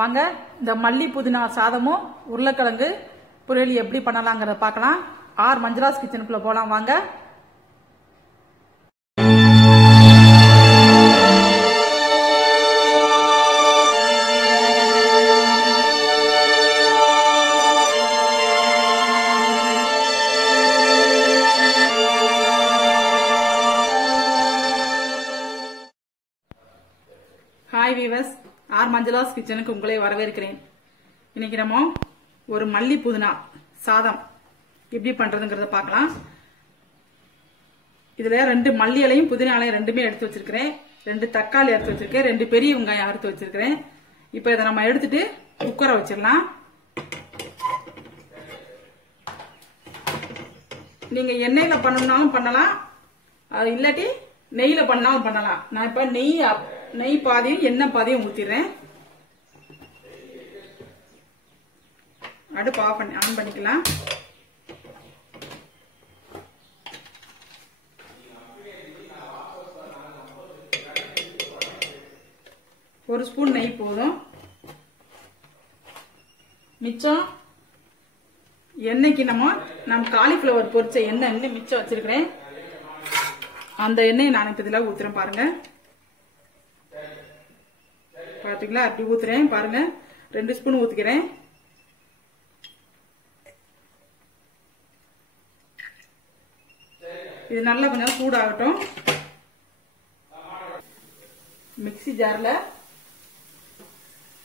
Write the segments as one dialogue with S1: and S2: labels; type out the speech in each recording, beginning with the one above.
S1: வாங்க இந்த மல்லி புதினா சாதமும் உருளைக்கிழங்கு புரியல் எப்படி பண்ணலாங்கிறத பார்க்கலாம். ஆர் மஞ்சராஸ் கிச்சனுக்குள்ள போகலாம் வாங்க. ஆர் மஞ்சளாஸ் கிச்சனுக்கு உங்களை வரவேற்கிறேன். இன்னைக்கு நம்ம ஒரு மல்லி புதினா சாதம் எப்படி பண்றதுங்கிறத பார்க்கலாம். இதுல ரெண்டு மல்லி இலையும் புதினா இலையும் ரெண்டுமே எடுத்து வச்சிருக்கிறேன். ரெண்டு தக்காளி அறுத்து வச்சிருக்கேன். ரெண்டு பெரிய வெங்காயம் அறுத்து வச்சிருக்கிறேன். இப்போ இதை நம்ம எடுத்துட்டு குக்கரை வச்சிடலாம். நீங்க எண்ணெயில பண்ணணும்னாலும் பண்ணலாம். அது இல்லாட்டி நெய்யில பண்ணாலும் பண்ணலாம். நான் இப்ப நெய் நெய் பாதியும் எண்ணெய் பாதியும் ஊத்திடுறேன்? அடுப்பு ஆஃப் பண்ணி ஆன் பண்ணிக்கலாம். ஒரு ஸ்பூன் நெய் போதும். மிச்சம் எண்ணெய்க்கு நம்ம நம்ம காலிஃப்ளவர் பொரிச்ச எண்ணெய் இன்னும் மிச்சம் வச்சிருக்கிறேன். அந்த எண்ணெயை நான் இப்ப இதில் ஊத்துறேன் பாருங்க. பாத்தீங்களா? அப்படி ஊத்துறேன். பாருங்க. ரெண்டு ஸ்பூன் ஊத்திக்கிறேன். இது நல்லா கொஞ்சம் சூடாகட்டும். மிக்சி ஜார்ல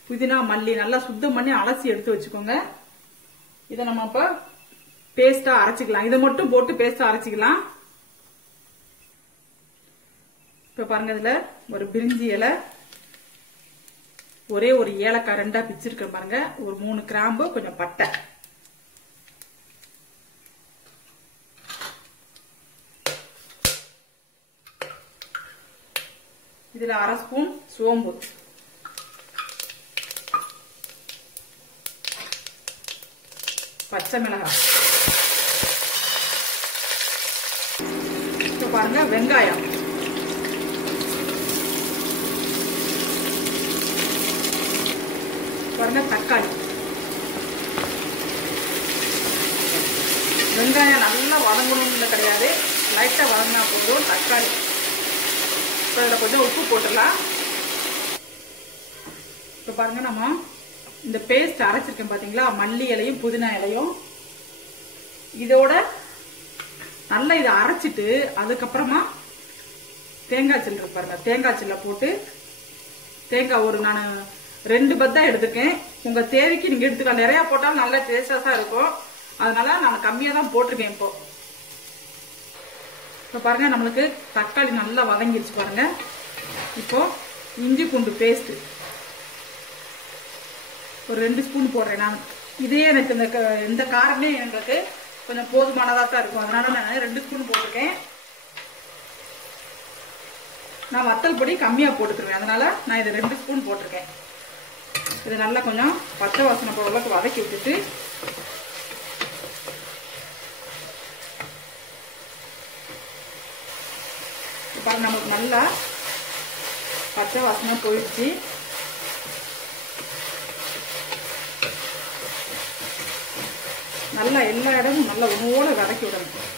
S1: புதினா மல்லி நல்லா சுத்தம் பண்ணி அலசி எடுத்து வச்சுக்கோங்க. இதை நம்ம இப்ப பேஸ்டா அரைச்சிக்கலாம். இதை மட்டும் போட்டு பேஸ்டா அரைச்சிக்கலாம். இப்ப பாருங்க இதுல ஒரு பிரிஞ்சி இலை. ஒரே ஒரு ஏலக்காய் ரெண்டா பிச்சிருக்க பாருங்க. ஒரு மூணு கிராம்பு கொஞ்சம் பட்டை. இதுல அரை ஸ்பூன் சோம்பு. பச்சை மிளகாய். இப்ப பாருங்க வெங்காயம். பாருங்க தக்காளி. வெங்காயம் நல்லா வதங்கணும்னு கிடையாது. லைட்டா வதங்கினா போதும் தக்காளி. இப்போ இதில் கொஞ்சம் உப்பு போட்டுடலாம். இப்போ பாருங்க நம்ம இந்த பேஸ்ட் அரைச்சிருக்கேன் பாத்தீங்களா மல்லி இலையும் புதினா இலையும். இதோட நல்லா இதை அரைச்சிட்டு அதுக்கப்புறமா தேங்காய் சில்லு இருக்கு பாருங்க. தேங்காய் சில்லை போட்டு தேங்காய் ஒரு நான் ரெண்டு பத்தா எடுத்திருக்கேன். உங்க தேவைக்கு நீங்க எடுத்துக்கலாம். நிறைய போட்டாலும் நல்ல டேஸ்டா தான் இருக்கும். அதனால நான் கம்மியா தான் போட்டிருக்கேன் இப்போ. இப்போ பாருங்க நம்மளுக்கு தக்காளி நல்லா வதங்கிருச்சு பாருங்க. இப்போ இஞ்சி பூண்டு பேஸ்ட் ஒரு ரெண்டு ஸ்பூன் போடுறேன் நான். இதே எனக்கு இந்த க- இந்த காரமே எங்களுக்கு கொஞ்சம் போதுமானதாக தான் இருக்கும். அதனால நான் ரெண்டு ஸ்பூன் போட்டிருக்கேன். நான் வத்தல் பொடி கம்மியாக போட்டுக்கிருவேன். அதனால நான் இதை ரெண்டு ஸ்பூன் போட்டிருக்கேன். இது நல்லா கொஞ்சம் பச்சை வாசனை போகிற அளவுக்கு வதக்கி விட்டுட்டு இப்போ நமக்கு நல்லா பச்சை வாசனை போயிடுச்சு. நல்லா எல்லா இடமும் நல்லா உணவோடு வதக்கி விடணும்.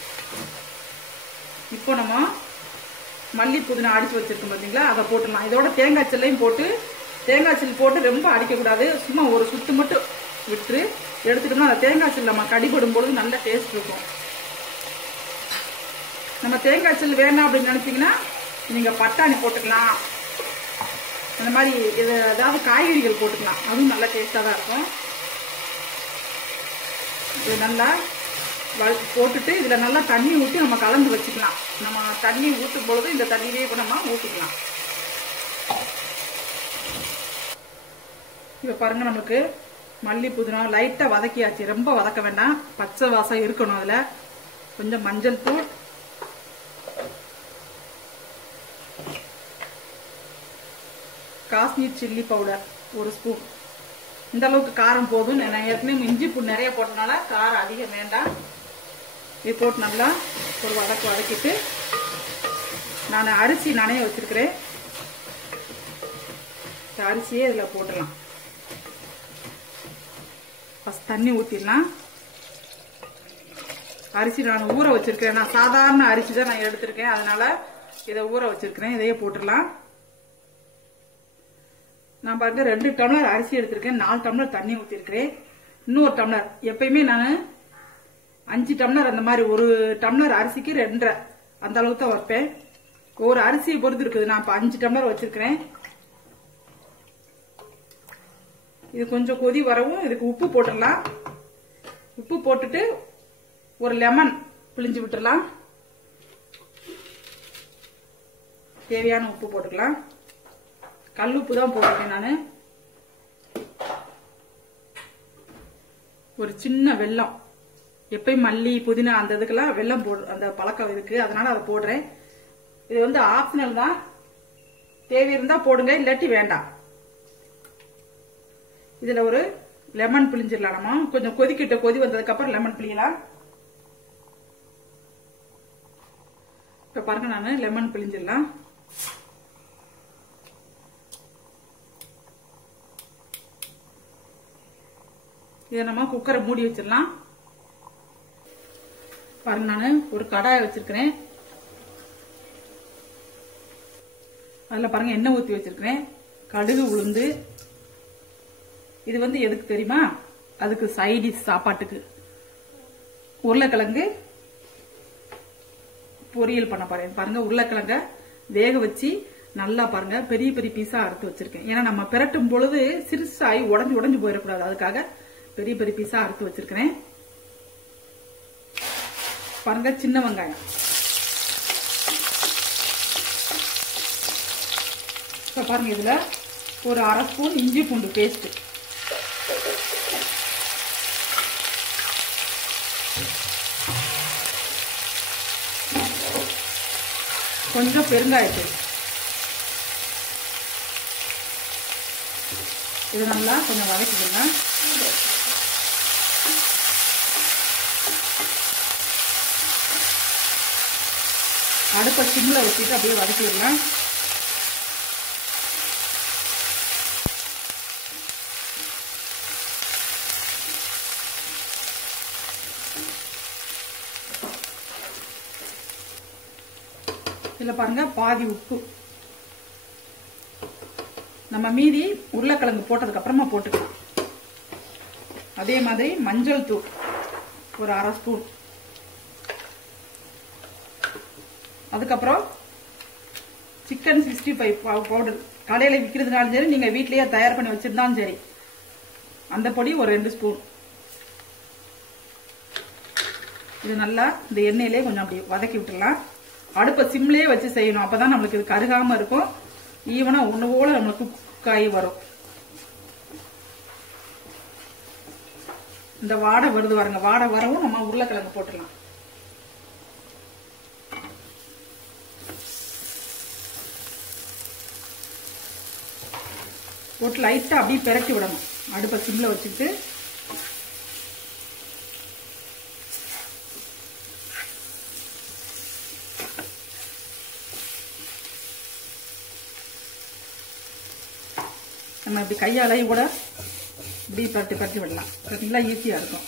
S1: இப்போ நம்ம மல்லி புதினா அடிச்சு வச்சிருக்கோம் பாத்தீங்களா? அதை போட்டுடலாம். இதோட தேங்காய் செல்லையும் போட்டு தேங்காய் சில் போட்டு ரொம்ப அடிக்கக்கூடாது. சும்மா ஒரு சுத்து மட்டும் விட்டு எடுத்துட்டோம்னா அந்த தேங்காய் சில் நம்ம கடிபடும் பொழுது நல்ல டேஸ்ட் இருக்கும். நம்ம தேங்காய் சில் வேணாம் அப்படின்னு நினைச்சீங்கன்னா நீங்கள் பட்டாணி போட்டுக்கலாம். அந்த மாதிரி இது ஏதாவது காய்கறிகள் போட்டுக்கலாம். அதுவும் நல்ல டேஸ்ட்டாக தான் இருக்கும். இது நல்லா வ- போட்டுட்டு இதில் நல்லா தண்ணி ஊற்றி நம்ம கலந்து வச்சுக்கலாம். நம்ம தண்ணி ஊற்றும் பொழுது இந்த தண்ணியிலேயே கூட நம்ம ஊற்றிக்கலாம் இப்போ பாருங்க நமக்கு மல்லி புதினா லைட்டா வதக்கியாச்சு. ரொம்ப வதக்க வேண்டாம். பச்சை வாசம் இருக்கணும் அதுல. கொஞ்சம் மஞ்சள் தூள். காஷ்மீர் சில்லி பவுடர் ஒரு ஸ்பூன். இந்த அளவுக்கு காரம் போதும். நான் ஏற்கனவே இஞ்சி பூ நிறைய போட்டனால காரம் அதிகம் வேண்டாம். இது போட்டு நல்லா ஒரு வதக்கு வதக்கிட்டு நான் அரிசி நனைய வச்சிருக்கிறேன். அரிசியே இதில் போட்டுடலாம். ஃபஸ்ட் தண்ணி ஊற்றிடலாம் அரிசி நான் ஊற வச்சிருக்கேன் நான் சாதாரண அரிசி தான் நான் எடுத்திருக்கேன். அதனால இதை ஊற வச்சிருக்கிறேன். இதையே போட்டுடலாம். நான் பாருங்க ரெண்டு டம்ளர் அரிசி எடுத்திருக்கேன். நாலு டம்ளர் தண்ணி ஊற்றிருக்கிறேன் இன்னொரு டம்ளர். எப்பயுமே நான் அஞ்சு டம்ளர் அந்த மாதிரி ஒரு டம்ளர் அரிசிக்கு ரெண்டரை. அந்த அளவுக்கு தான் வைப்பேன். ஒரு அரிசியை பொறுத்து இருக்குது. நான் இப்போ அஞ்சு டம்ளர் வச்சிருக்கிறேன். இது கொஞ்சம் கொதி வரவும் இதுக்கு உப்பு போட்டுடலாம். உப்பு போட்டுட்டு ஒரு லெமன் பிழிஞ்சு விட்டுடலாம். தேவையான உப்பு போட்டுக்கலாம். கல் உப்பு தான் போட்டிருக்கேன் நான். ஒரு சின்ன வெல்லம். எப்பயும் மல்லி புதினா அந்த இதுக்கெல்லாம் வெல்லம் போடு அந்த பழக்கம் இருக்கு. அதனால அதை போடுறேன். இது வந்து ஆப்ஷனல் தான். தேவை இருந்தா போடுங்க இல்லாட்டி வேண்டாம். இதுல ஒரு லெமன் பிழிஞ்சிடலாம்? நம்ம கொஞ்சம் கொதிக்கிட்ட கொதி வந்ததுக்கு அப்புறம் லெமன் பிழியலாம். இப்ப பாருங்க நான் லெமன் பிழிஞ்சிடலாம். இதை நம்ம குக்கரை மூடி வச்சிடலாம். பாருங்க நான் ஒரு கடாயை வச்சிருக்கிறேன். அதுல பாருங்க எண்ணெய் ஊத்தி வச்சிருக்கிறேன். கடுகு உளுந்து இது வந்து எதுக்கு தெரியுமா? அதுக்கு சைடிஷ் சாப்பாட்டுக்கு. உருளைக்கிழங்கு பொரியல் பண்ண போறேன். பாருங்க உருளைக்கிழங்க வேக வச்சு நல்லா பாருங்க பெரிய பெரிய பீஸா அறுத்து வச்சிருக்கேன். ஏன்னா நம்ம பிரட்டும் பொழுது சிறுசாகி உடஞ்சு உடஞ்சு போயிடக்கூடாது. அதுக்காக பெரிய பெரிய பீஸா அறுத்து வச்சிருக்கிறேன். பாருங்க சின்ன வெங்காயம். பாருங்க இதுல ஒரு அரை ஸ்பூன் இஞ்சி பூண்டு பேஸ்ட் கொஞ்சம் பெருங்காயத்தூள். இது நல்லா கொஞ்சம் வதக்கிடுங்க அடுப்பை சிம்ல வச்சுட்டு அப்படியே வதக்கிடலாம் இதில் பாருங்க பாதி உப்பு. நம்ம மீதி உருளைக்கிழங்கு போட்டதுக்கு அப்புறமா போட்டுக்கலாம். அதே மாதிரி மஞ்சள் தூள் ஒரு அரை ஸ்பூன். அதுக்கப்புறம் சிக்கன் சிக்ஸ்டி ஃபைவ் பவுடர். கடையில் விற்கிறதுனாலும் சரி நீங்கள் வீட்லயே தயார் பண்ணி வச்சிருந்தாலும் சரி. அந்த பொடி ஒரு ரெண்டு ஸ்பூன். இது நல்லா இந்த எண்ணெயிலே கொஞ்சம் அப்படி வதக்கி விட்டுடலாம். அடுப்பை சிம்லேயே வச்சு செய்யணும். அப்பதான் நம்மளுக்கு இது கருகாம இருக்கும். ஈவனா ஒண்ணு போல நம்மளுக்கு குக்காயி வரும். இந்த வாடை வருது வரங்க வாடை வரவும் நம்ம உருளைக்கிழங்கு போட்டுடலாம். போட்டு லைட்டா அப்படியே பிறக்கி விடணும். அடுப்பை சிம்ல வச்சுட்டு நம்ம இப்படி கையாலையும் கூட இப்படி பரட்டி பரட்டி விடலாம். பார்த்தீங்களா? ஈஸியாக இருக்கும்.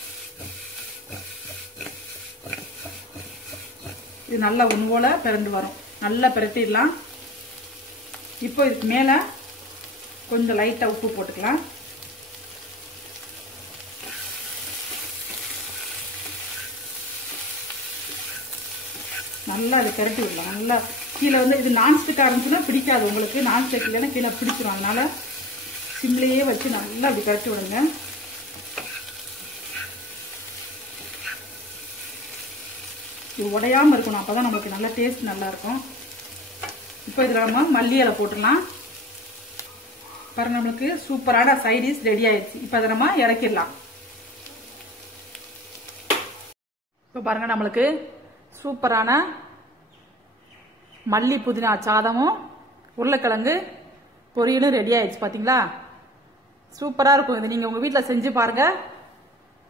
S1: இது நல்லா ஒன்று போல் பிறண்டு வரும். நல்லா பிரட்டிடலாம் இப்போ இதுக்கு மேலே கொஞ்சம் லைட்டாக உப்பு போட்டுக்கலாம். நல்லா அதை பிரட்டி விடலாம். நல்லா கீழே வந்து இது நான்ஸ்டிக் ஆரம்பிச்சுன்னா பிடிக்காது உங்களுக்கு. நான்ஸ்டிக் இல்லைன்னா கீழே பிடிச்சிரும். அதனால சிம்லேயே வச்சு நல்லா அப்படி கரைச்சி விடுங்க. இது உடையாமல் இருக்கணும். அப்போ தான் நம்மளுக்கு நல்ல டேஸ்ட் நல்லாயிருக்கும் இப்போ இதில் நம்ம மல்லி இலை போட்டுடலாம். பாருங்க நம்மளுக்கு சூப்பரான சைடிஷ் ரெடி ஆயிடுச்சு. இப்போ அதை நம்ம இறக்கிடலாம். இப்போ பாருங்க நம்மளுக்கு சூப்பரான மல்லி புதினா சாதமும் உருளைக்கிழங்கு பொரியலும் ரெடி ஆயிடுச்சு. பார்த்தீங்களா? சூப்பராக இருக்கும். இது நீங்கள் உங்கள் வீட்டில் செஞ்சு பாருங்கள்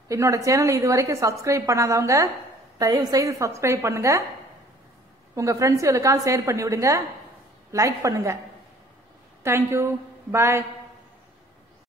S1: என்னோட சேனலை இது வரைக்கும் சப்ஸ்கிரைப் பண்ணாதவங்க தயவு செய்து சப்ஸ்கிரைப் பண்ணுங்கள் உங்கள் ஃப்ரெண்ட்ஸுகளுக்காக ஷேர் பண்ணி விடுங்க லைக் பண்ணுங்கள் தேங்க்யூ பாய்